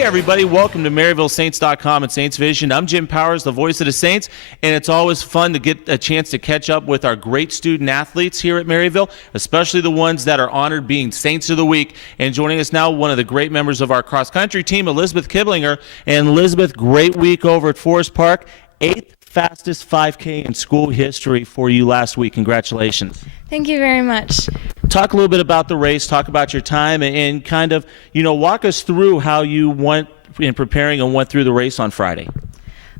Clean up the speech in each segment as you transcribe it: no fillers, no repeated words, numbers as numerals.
Hey everybody, welcome to MaryvilleSaints.com and Saints Vision. I'm Jim Powers, the voice of the Saints, and it's always fun to get a chance to catch up with our great student athletes here at Maryville, especially the ones that are honored being Saints of the Week. And joining us now, one of the great members of our cross-country team, Elizabeth Kiblinger. And Elizabeth, great week over at Forest Park. 8th fastest 5K in school history for you last week. Congratulations. Thank you very much. Talk a little bit about the race, talk about your time, and kind of, walk us through how you went in preparing and went through the race on Friday.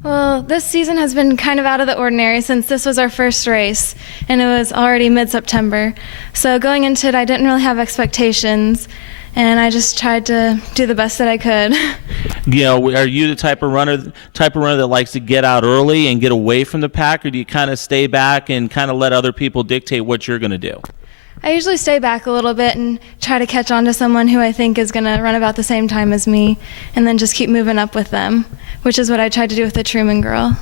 Well, this season has been kind of out of the ordinary since this was our first race, and it was already mid-September. So going into it, I didn't really have expectations, and I just tried to do the best that I could. Are you the type of runner that likes to get out early and get away from the pack, or do you kind of stay back and kind of let other people dictate what you're going to do? I usually stay back a little bit and try to catch on to someone who I think is going to run about the same time as me, and then just keep moving up with them, which is what I tried to do with the Truman girl.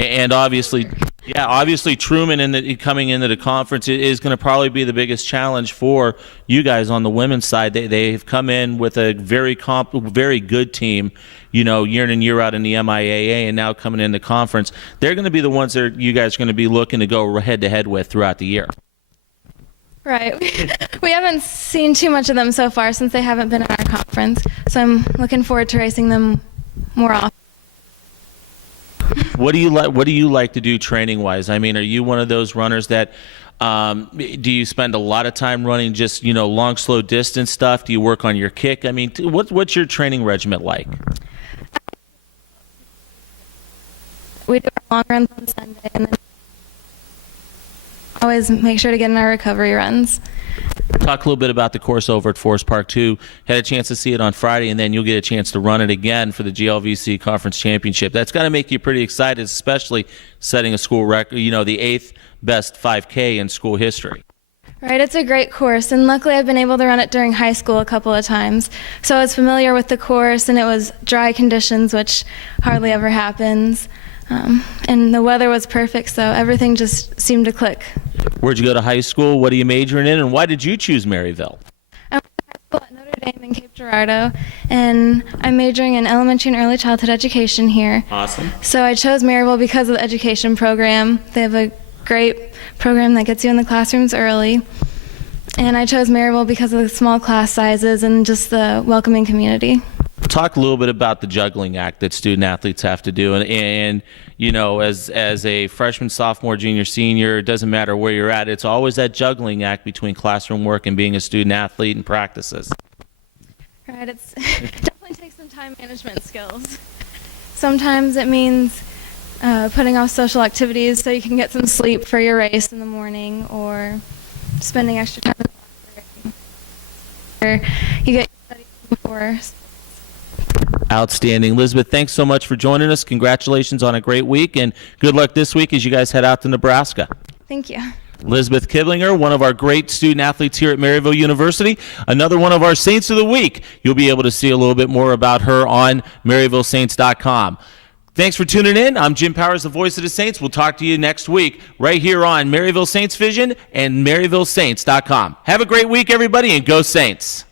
And obviously Truman coming into the conference is going to probably be the biggest challenge for you guys on the women's side. They've come in with a very good team, year in and year out in the MIAA, and now coming into conference. They're going to be the ones that you guys are going to be looking to go head-to-head with throughout the year. Right. We haven't seen too much of them so far since they haven't been in our conference, so I'm looking forward to racing them more often. What do you like to do training-wise? I mean, are you one of those runners that do you spend a lot of time running just, long, slow distance stuff? Do you work on your kick? I mean, what's your training regimen like? We do our long runs on Sunday, and then always make sure to get in our recovery runs. Talk a little bit about the course over at Forest Park, too. Had a chance to see it on Friday, and then you'll get a chance to run it again for the GLVC Conference Championship. That's got to make you pretty excited, especially setting a school record, the 8th best 5K in school history. Right, it's a great course, and luckily I've been able to run it during high school a couple of times. So I was familiar with the course, and it was dry conditions, which hardly ever happens. And the weather was perfect, so everything just seemed to click. Where'd you go to high school? What are you majoring in? And why did you choose Maryville? I went to high school at Notre Dame in Cape Girardeau, and I'm majoring in elementary and early childhood education here. Awesome. So I chose Maryville because of the education program. They have a great program that gets you in the classrooms early. And I chose Maryville because of the small class sizes and just the welcoming community. Talk a little bit about the juggling act that student athletes have to do, and as a freshman, sophomore, junior, senior, it doesn't matter where you're at, it's always that juggling act between classroom work and being a student athlete and practices. Right, it definitely takes some time management skills. Sometimes it means putting off social activities so you can get some sleep for your race in the morning, or spending extra time in the library, or you get your studies before. Outstanding. Elizabeth, thanks so much for joining us. Congratulations on a great week, and good luck this week as you guys head out to Nebraska. Thank you. Elizabeth Kiblinger, one of our great student athletes here at Maryville University, another one of our Saints of the Week. You'll be able to see a little bit more about her on MaryvilleSaints.com. Thanks for tuning in. I'm Jim Powers, the voice of the Saints. We'll talk to you next week right here on Maryville Saints Vision and MaryvilleSaints.com. Have a great week, everybody, and go Saints.